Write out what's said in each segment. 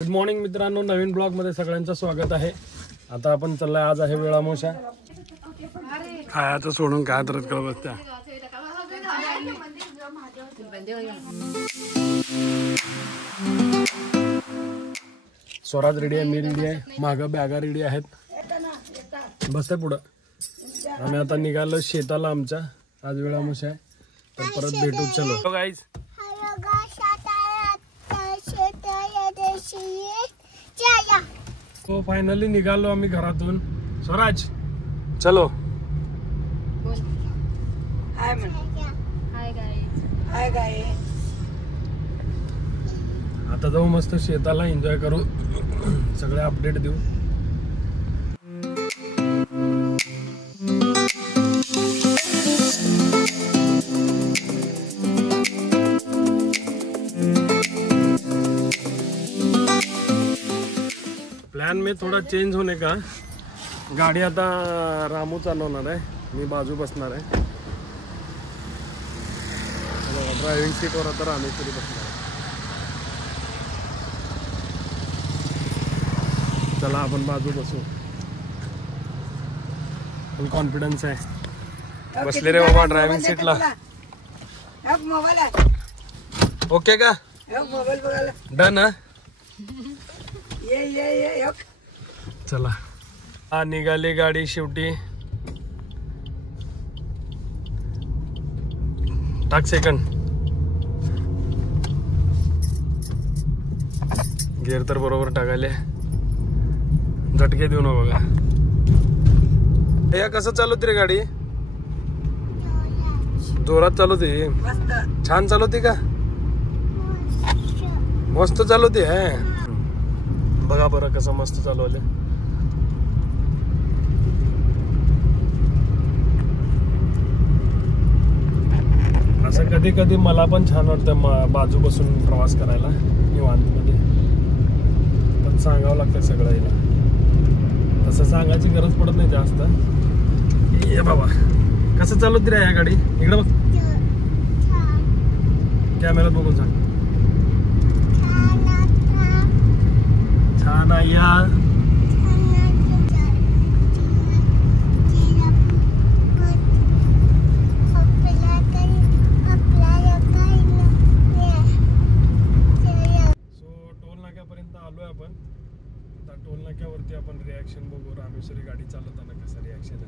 Good morning मित्रांनो, नवीन blog मध्ये सगळ्यांचं स्वागत आहे। आता आपण चाललाय, आज आहे वेळामोशा। खायचं सोडून काय तरच करत बसत्या। स्वराज रेडी आहे, मी रेडी आहे, मागं बॅगा रेडी आहेत। बसते पुढं। आम्ही आता निघालो शेताला आमच्या, आज वेळामोशा आहे, तर परत भेटू। चलो गाईज, तो फायनली निघालो आम्ही घरातून। स्वराज चलो। हाय मन, हाय गाइस, हाय गाय। आता जाऊ मस्त शेताला, एन्जॉय करू, सगळे अपडेट देऊ। प्लान में थोड़ा चेंज होने का, गाड़ी आता रामू चालवणार आहे, मी बाजू बसणार आहे। ड्रायव्हिंग सीटवर आता रामेश्वरी बसणार आहे। चला आपण बाजू बसू, फुल कॉन्फिडन्स आहे। बसले रे बाबा ड्रायव्हिंग सीटला। मोबाईल आहे, ओके का? मोबाईल बघायला डन है। ये चला, हा निघाली गाडी शेवटी। टाक सेकंड, गिअर तर बरोबर टाकायले, झटके देऊ नको बघा। हे कसं चालवते रे गाडी? जोरात चालवते, छान चालवते का? मस्त चालवते आहे, बघा बरं कसं मस्त चालवले। असं कधी कधी मला पण छान वाटतं बाजू बसून प्रवास करायला निवांतमध्ये, पण सांगावं लागतं सगळं हिला, तसं सांगायची गरज पडत नाही जास्त। ये बाबा कसं चालवते रे या गाडी? इकडे बघ, कॅमेऱ्यात बघून सांग। छान आहे या। टोल नाक्यापर्यंत आलोय आपण। आता टोल नाक्यावरती आपण रिॲक्शन बघू, रामेश्वरी गाडी चालवताना कसं रिॲक्शन आहे।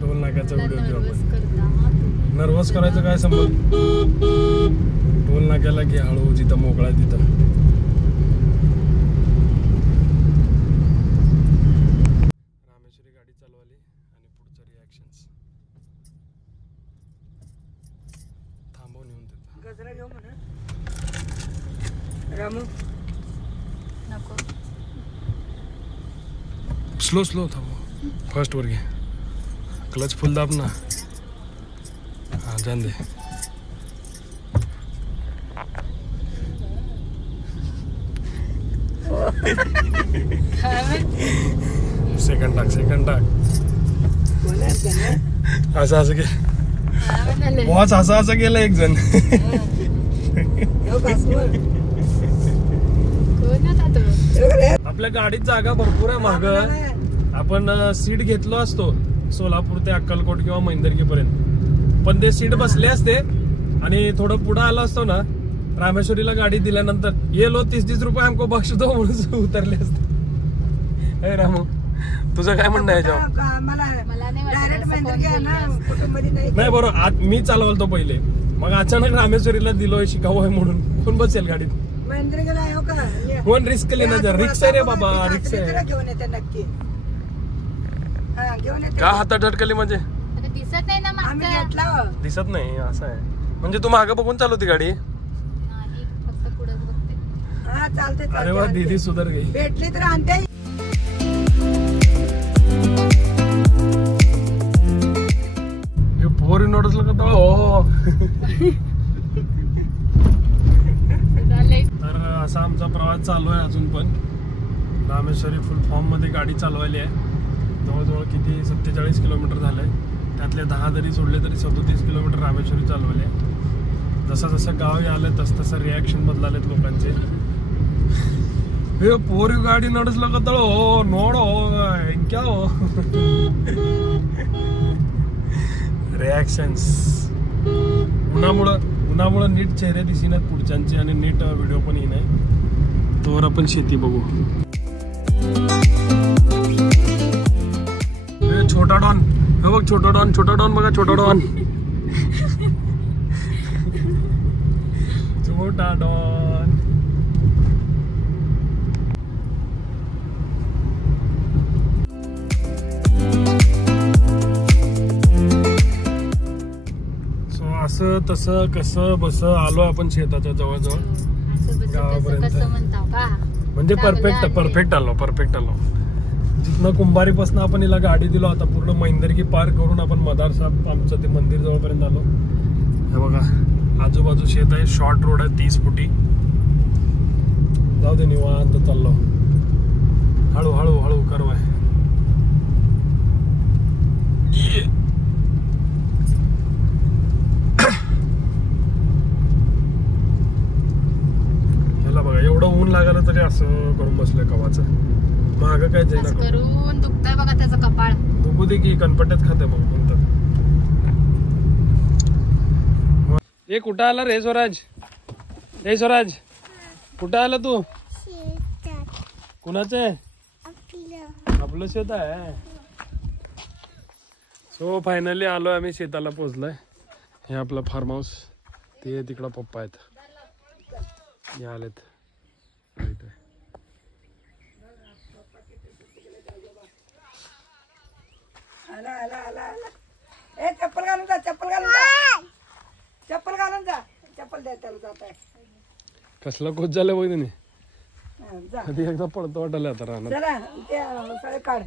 टोल नाक्याचा व्हिडिओ घेऊ आपण। नर्वस करायचं काय संबंध? टोल नाक्याला घे हळू, जिथं मोकळा आहे तिथं। रामेश्वरी गाडी चालवली आणि पुढचं रिॲक्शन्स थांबवून येऊन देतो। गजरा घेऊ म्हणा रामू, नको स्लो स्लो थांबव, फर्स्ट वर घे, क्लच फुल दाब ना। हाँ जान दे। सेकंड टाक, सेकंड टाक, असं असं के बॉस, असं असं केलं एक जण। आपल्या गाडीत जागा भरपूर आहे माग, आपण सीट घेतलो असतो सोलापूर ते अक्कलकोट किंवा मैंदर्गी पर्यंत, पण ते सीट बसले असते आणि थोडं पुढे आलो असतो ना, रामेश्वरीला गाडी दिल्यानंतर ये लो 30-30 रुपये हमको बख्श दो म्हणून उतरले असते। हे रामू, तुझं काय म्हणणं आहे याच्यावर? नाही बरोबर, मी चालवल तो पहिले, मग अचानक रामेश्वरीला दिलोय शिकावं म्हणून, कोण बसेल गाडीत? कोण रिस्क लेणार? रिक्स आहे रे बाबा, रिक्स आहे। का हातात झटकली म्हणजे? दिसत नाही ना, दिसत नाही असं आहे म्हणजे? तू मागं बघून चालवती गाडी? फक्त पुढे बघते। चालते। अरे वा, दीदी सुधर गई, भेटली तर आणते। फोर इन ऑर्डर का हो। तर असा आमचा प्रवास चालू आहे अजून पण। रामेश्वरी फुल फॉर्म मध्ये गाडी चालवायली आहे। जवळजवळ किती 47 किलोमीटर झालंय, त्यातले 10 जरी सोडले तरी 37 किलोमीटर रामेश्वरी चालवले। जसं जसं गावी आलं तस तसं रिॲक्शन बदलालेत लोकांचे. हे पोरी गाडी नडसलं का तळ हो नोड हो क्या हो. रिॲक्शन्स उन्हामुळं नीट चेहरे दिसिनात पुढच्यांचे आणि नीट व्हिडिओ पण येई नाही. तोवर आपण शेती बघू. छोटा डॉन हे बघ, छोटा डॉन बघा, छोटा डॉन. छोटा डॉन. सो असं तसं कसं बस आलो आपण शेताच्या जवळजवळ गावापर्यंत. म्हणजे परफेक्ट आलो. जिथनं कुंभारीपासून आपण हिला गाडी दिलो, आता पूर्ण मैंदरगी पार करून आपण मदार साहेब आमचं ते मंदिर जवळपर्यंत आलो. हे बघा आजूबाजू शेत आहे, शॉर्ट रोड आहे 30 फुटी. जाऊ दे निवांत चाललो. हळू करवाय. ह्याला बघा एवढं ऊन लागायला तरी असं करून बसलंय कवाचं. माग काय करून दुखतंय बघा त्याचं कपाळ. दुखू दे की कणपट्यात खाते मग नंतर. ए कुठं आला रे स्वराज? ए स्वराज कुठं आला तू? कुणाचं आहे? आपलं शेत आहे. सो फायनली आलोय आम्ही शेताला पोहोचलोय. हे आपलं फार्म हाऊस. ते तिकडं पप्पा आहेत. हे आलेत. आला. ए चप्पल घालून जा. चप्पल द्या त्याला जात आहे. कसला कोच झालं बघ तुम्ही. जा कधी एकदा पडतो वाटलं आता राहणार. चला ते सगळे काढ.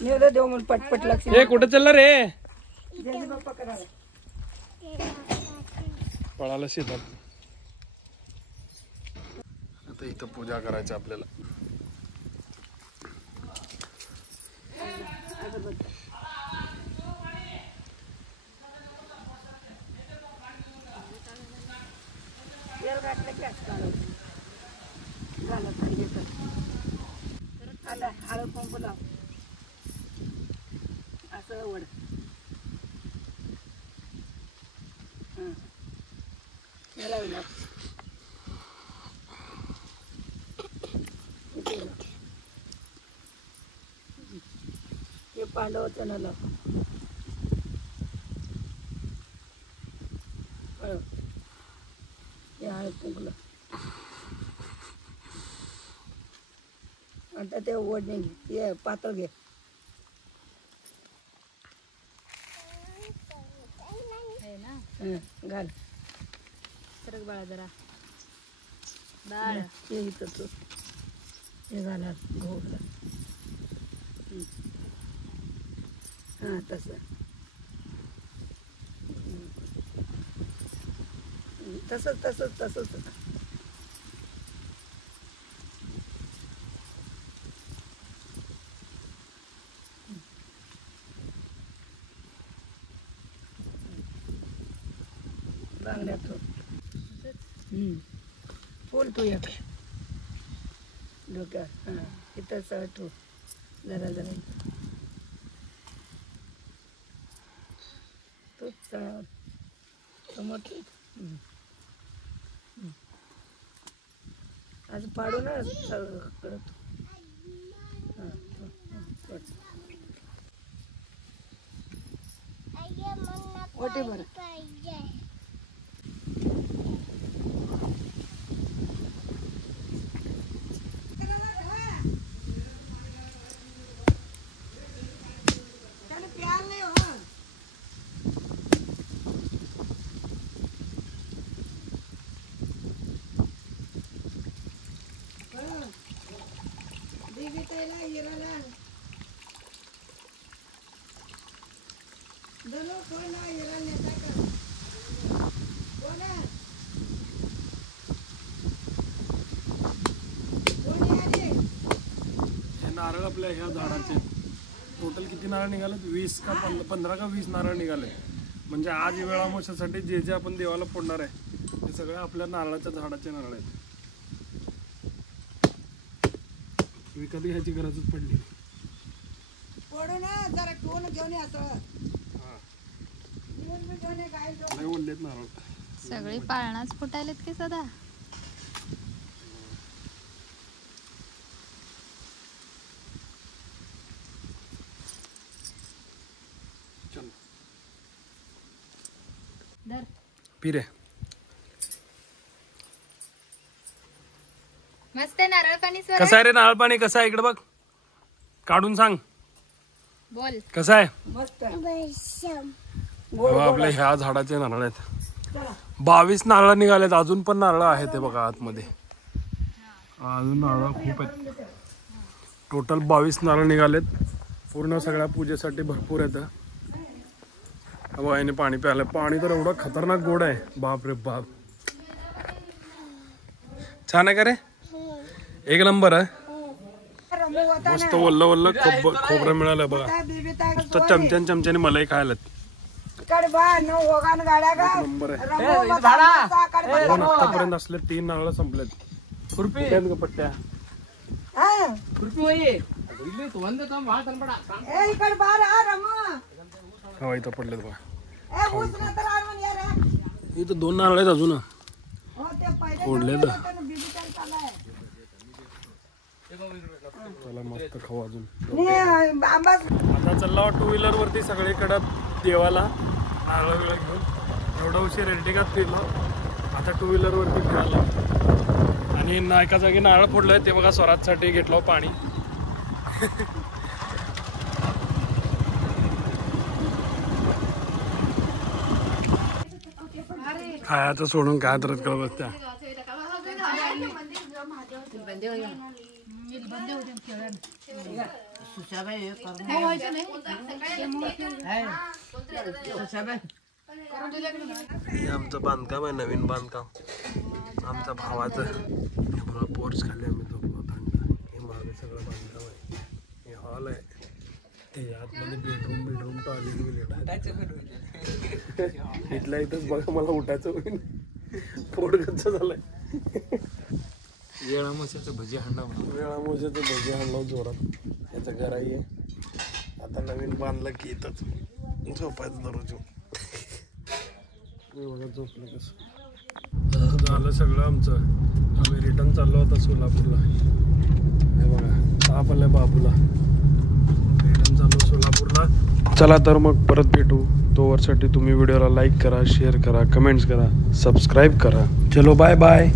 निवेदन देऊ म्हणून पटपट लक्ष. ए कुठं चालला रे? जल्दी बाप्पा करा. पळाला शेतात. आता इथं पूजा करायची आपल्याला. तेल घातलं की झालं पाहिजे तर. आता हळद पंप लाव. असं वड. लावला ते पांडवचं ना लाव. हळद कुंकला. आता ते ओढणे घे, पातळ घे. घाल. सरक बाळा जरा. बाळ हे इथं तू हे घाला घोडला. हां तसं तसंच. बांगड्यात फुल तू एक डोक्यात. हां इथं सळ ठेव जरा तू सळावर समोर ठेव. आज पाडू ना करत. ओटे बरं. नारळ आपल्या ह्या झाडाचे टोटल किती नारळ निघाले? 20 का 15 का 20 नारळ निघाले. म्हणजे आज वेळामोशासाठी जे जे आपण देवाला फोडणार आहे ते सगळे आपल्या नारळाच्या झाडाचे नारळ आहेत. विकत घ्यायची गरजच पडली. जरा टोन घेऊन लय ओढलेत नारळ. सगळी पाळणाच फुटायलेत की सदा. चल धर. पिरे मस्त आहे नारळ पाणी सर. कसं आहे रे नारळ पाणी? कसं आहे इकडे बघ, काढून सांग बोल. कसं आहे. मस्त आपल्या ह्या झाडाचे नारळ आहेत. 22 नारळ निघालेत. अजून पण नारळ आहेत ते बघा आतमध्ये. अजून नारळ खूप आहेत. टोटल 22 नारळ निघालेत. पूर्ण सगळ्या पूजेसाठी भरपूर येतं. याने पाणी प्यायला. पाणी तर एवढं खतरनाक गोड आहे, बाप रे बाप. छान आहे का रे? एक नंबर आहे. मस्त वल्ल वल्ल खोबरं मिळालं बघा. नुसतं चमच्याने मलाही खायला नंबर आहे. आतापर्यंत असले 3 नारळ संपलेत. पट्ट्या हवा इथं पडलेत बघा. इथं 2 नारळ आहेत अजून फोडलेत. चला मस्त खाऊ अजून. आता चालला 2 व्हीलर वरती सगळीकडे देवाला नारळ वेळ घेऊन. एवढा उशीर रेल्टिगात फिरलो. आता 2 व्हीलर वरती फिरायला. आणि एका जागी नारळ फोडलंय ते बघा. स्वराजसाठी घेतलं पाणी. खायचं सोडून काय तर करत बसत्या. आमचं बांधकाम आहे, नवीन बांधकाम आमच्या भावाचं. पोर्च खाली आम्ही झोपलो थंड. हे मागे सगळं बांधकाम आहे. हे हॉल आहे. ते आतमध्ये बेडरूम टॉयलेट इथल्या इथंच बघा. मला उठायचं होईल. पोट गच्च झालंय. वेळामोशाचं भजी हाणला जोरात. याचं घर आहे. आता नवीन बांधलं की इथंच झोपायचं दररोज. झोपलं कसं झालं सगळं आमचं. आम्ही रिटर्न चाललो आता सोलापूरला. हे बघा आपल्या बाबूला रिटर्न चाललो सोलापूरला. चला तर मग परत भेटू. तोवरसाठी तुम्ही व्हिडिओला लाईक करा, शेअर करा, कमेंट्स करा, सबस्क्राईब करा. चलो बाय बाय.